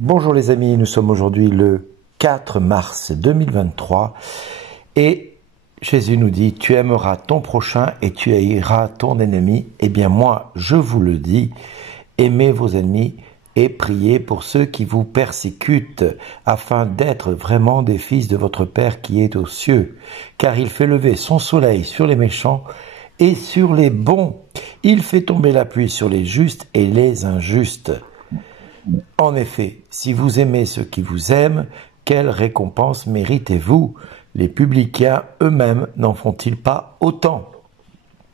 Bonjour les amis, nous sommes aujourd'hui le 4 mars 2023 et Jésus nous dit « Tu aimeras ton prochain et tu haïras ton ennemi ». Eh bien moi, je vous le dis, aimez vos ennemis et priez pour ceux qui vous persécutent, afin d'être vraiment des fils de votre Père qui est aux cieux. Car il fait lever son soleil sur les méchants et sur les bons. Il fait tomber la pluie sur les justes et les injustes. En effet, si vous aimez ceux qui vous aiment, quelle récompense méritez-vous? Les publicains eux-mêmes n'en font-ils pas autant?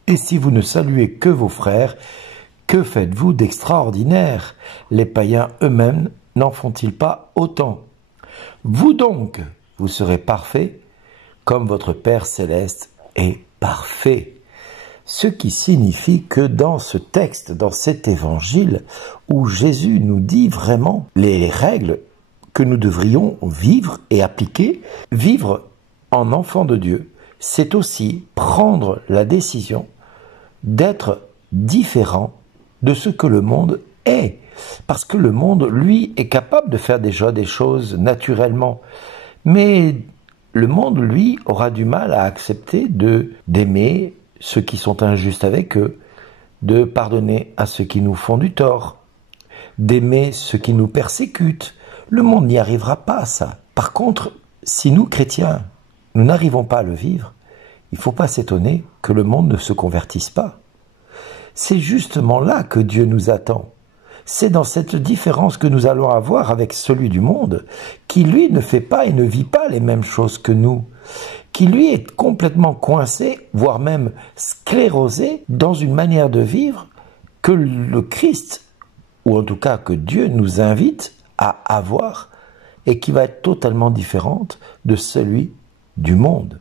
Et si vous ne saluez que vos frères, que faites-vous d'extraordinaire? Les païens eux-mêmes n'en font-ils pas autant? Vous donc, vous serez parfaits, comme votre Père céleste est parfait. Ce qui signifie que dans ce texte, dans cet évangile, où Jésus nous dit vraiment les règles que nous devrions vivre et appliquer, vivre en enfant de Dieu, c'est aussi prendre la décision d'être différent de ce que le monde est. Parce que le monde, lui, est capable de faire déjà des choses naturellement. Mais le monde, lui, aura du mal à accepter d'aimer ceux qui sont injustes avec eux, de pardonner à ceux qui nous font du tort, d'aimer ceux qui nous persécutent. Le monde n'y arrivera pas à ça. Par contre, si nous, chrétiens, nous n'arrivons pas à le vivre, il ne faut pas s'étonner que le monde ne se convertisse pas. C'est justement là que Dieu nous attend. C'est dans cette différence que nous allons avoir avec celui du monde, qui lui ne fait pas et ne vit pas les mêmes choses que nous, qui lui est complètement coincé, voire même sclérosé, dans une manière de vivre que le Christ, ou en tout cas que Dieu nous invite à avoir, et qui va être totalement différente de celui du monde.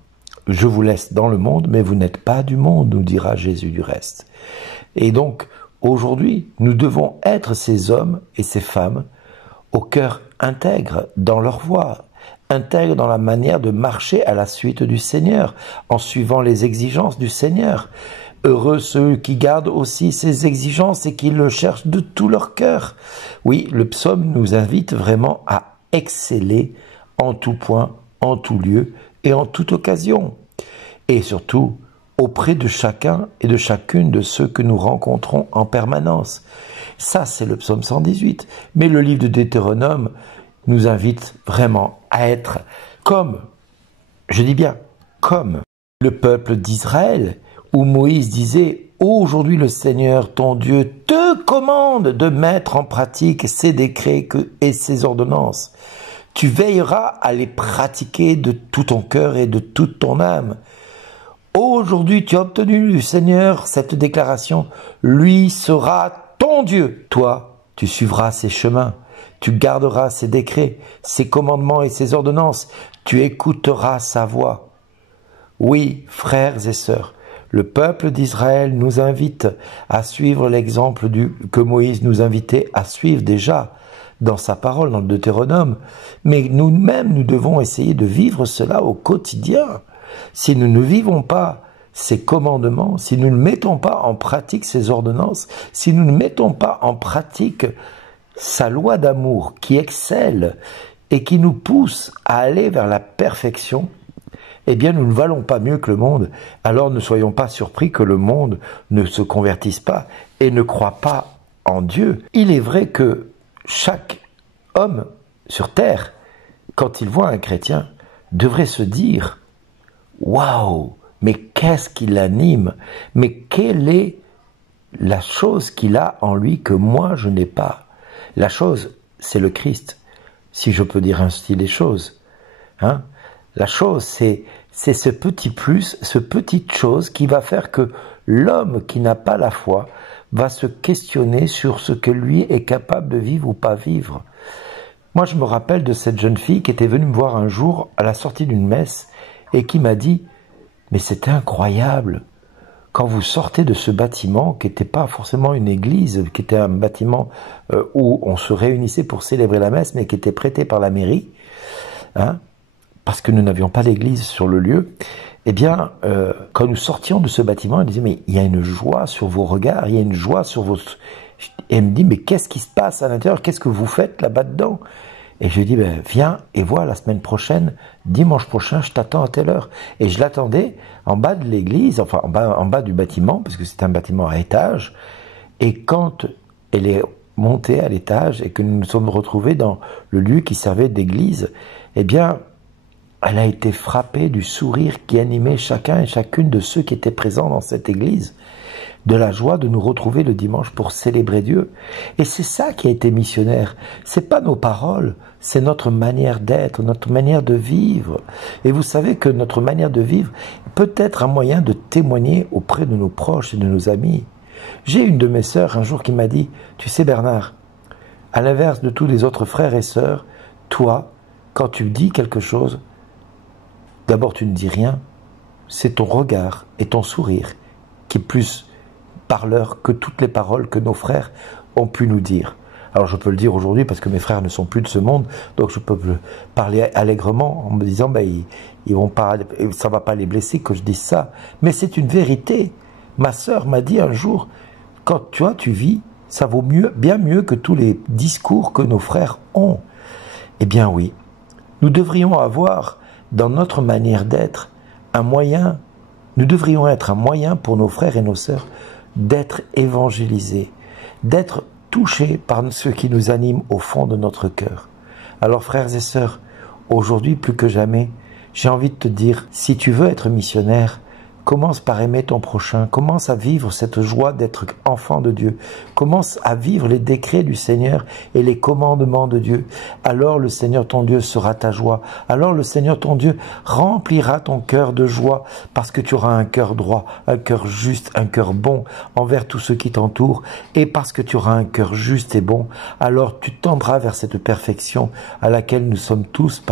Je vous laisse dans le monde, mais vous n'êtes pas du monde, nous dira Jésus du reste. Et donc, aujourd'hui, nous devons être ces hommes et ces femmes au cœur intègre dans leur voie, intègre dans la manière de marcher à la suite du Seigneur, en suivant les exigences du Seigneur. Heureux ceux qui gardent aussi ces exigences et qui le cherchent de tout leur cœur. Oui, le psaume nous invite vraiment à exceller en tout point, en tout lieu et en toute occasion. Et surtout, auprès de chacun et de chacune de ceux que nous rencontrons en permanence. Ça, c'est le psaume 118. Mais le livre de Deutéronome nous invite vraiment à être comme, je dis bien, comme le peuple d'Israël, où Moïse disait « Aujourd'hui le Seigneur, ton Dieu, te commande de mettre en pratique ses décrets et ses ordonnances. Tu veilleras à les pratiquer de tout ton cœur et de toute ton âme. » Aujourd'hui, tu as obtenu du Seigneur cette déclaration. Lui sera ton Dieu. Toi, tu suivras ses chemins. Tu garderas ses décrets, ses commandements et ses ordonnances. Tu écouteras sa voix. Oui, frères et sœurs, le peuple d'Israël nous invite à suivre l'exemple que Moïse nous invitait à suivre déjà dans sa parole, dans le Deutéronome. Mais nous-mêmes, nous devons essayer de vivre cela au quotidien. Si nous ne vivons pas ces commandements, si nous ne mettons pas en pratique ces ordonnances, si nous ne mettons pas en pratique sa loi d'amour qui excelle et qui nous pousse à aller vers la perfection, eh bien nous ne valons pas mieux que le monde. Alors ne soyons pas surpris que le monde ne se convertisse pas et ne croit pas en Dieu. Il est vrai que chaque homme sur terre, quand il voit un chrétien, devrait se dire « Waouh, mais qu'est-ce qui l'anime? Mais quelle est la chose qu'il a en lui que moi je n'ai pas ?» La chose, c'est le Christ, si je peux dire ainsi les choses. La chose, c'est ce petit plus, ce petite chose qui va faire que l'homme qui n'a pas la foi va se questionner sur ce que lui est capable de vivre ou pas vivre. Moi, je me rappelle de cette jeune fille qui était venue me voir un jour à la sortie d'une messe et qui m'a dit « Mais c'était incroyable !» Quand vous sortez de ce bâtiment, qui n'était pas forcément une église, qui était un bâtiment où on se réunissait pour célébrer la messe, mais qui était prêté par la mairie, parce que nous n'avions pas d'église sur le lieu, eh bien, quand nous sortions de ce bâtiment, elle disait « Mais il y a une joie sur vos regards, il y a une joie sur vos Et elle me dit, mais qu'est-ce qui se passe à l'intérieur? Qu'est-ce que vous faites là-bas dedans? Et je lui dis, ben, viens et vois la semaine prochaine, dimanche prochain, je t'attends à telle heure. Et je l'attendais en bas de l'église, enfin en bas du bâtiment, parce que c'est un bâtiment à étage. Et quand elle est montée à l'étage et que nous nous sommes retrouvés dans le lieu qui servait d'église, eh bien, elle a été frappée du sourire qui animait chacun et chacune de ceux qui étaient présents dans cette église, de la joie de nous retrouver le dimanche pour célébrer Dieu. Et c'est ça qui a été missionnaire. C'est pas nos paroles, c'est notre manière d'être, notre manière de vivre. Et vous savez que notre manière de vivre peut être un moyen de témoigner auprès de nos proches et de nos amis. J'ai une de mes sœurs un jour qui m'a dit, tu sais Bernard, à l'inverse de tous les autres frères et sœurs, toi, quand tu dis quelque chose, d'abord tu ne dis rien, c'est ton regard et ton sourire qui est plus parleur que toutes les paroles que nos frères ont pu nous dire. Alors je peux le dire aujourd'hui parce que mes frères ne sont plus de ce monde, donc je peux parler allègrement en me disant ben, ils vont pas, ça va pas les blesser que je dise ça. Mais c'est une vérité. Ma sœur m'a dit un jour, quand tu vis, ça vaut mieux, bien mieux que tous les discours que nos frères ont. Eh bien oui, nous devrions avoir dans notre manière d'être un moyen, nous devrions être un moyen pour nos frères et nos sœurs d'être évangélisés, d'être touchés par ce qui nous anime au fond de notre cœur. Alors frères et sœurs, aujourd'hui plus que jamais, j'ai envie de te dire, si tu veux être missionnaire, commence par aimer ton prochain, commence à vivre cette joie d'être enfant de Dieu, commence à vivre les décrets du Seigneur et les commandements de Dieu. Alors le Seigneur ton Dieu sera ta joie, alors le Seigneur ton Dieu remplira ton cœur de joie parce que tu auras un cœur droit, un cœur juste, un cœur bon envers tous ceux qui t'entourent et parce que tu auras un cœur juste et bon, alors tu tendras vers cette perfection à laquelle nous sommes tous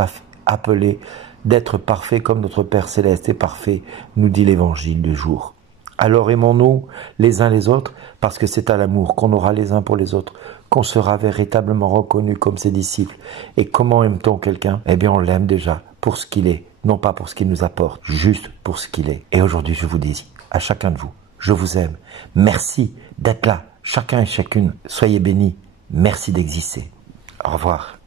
appelés d'être parfait comme notre Père Céleste est parfait, nous dit l'Évangile du jour. Alors aimons-nous les uns les autres, parce que c'est à l'amour qu'on aura les uns pour les autres, qu'on sera véritablement reconnus comme ses disciples. Et comment aime-t-on quelqu'un? Eh bien on l'aime déjà pour ce qu'il est, non pas pour ce qu'il nous apporte, juste pour ce qu'il est. Et aujourd'hui je vous dis à chacun de vous, je vous aime. Merci d'être là, chacun et chacune. Soyez bénis. Merci d'exister. Au revoir.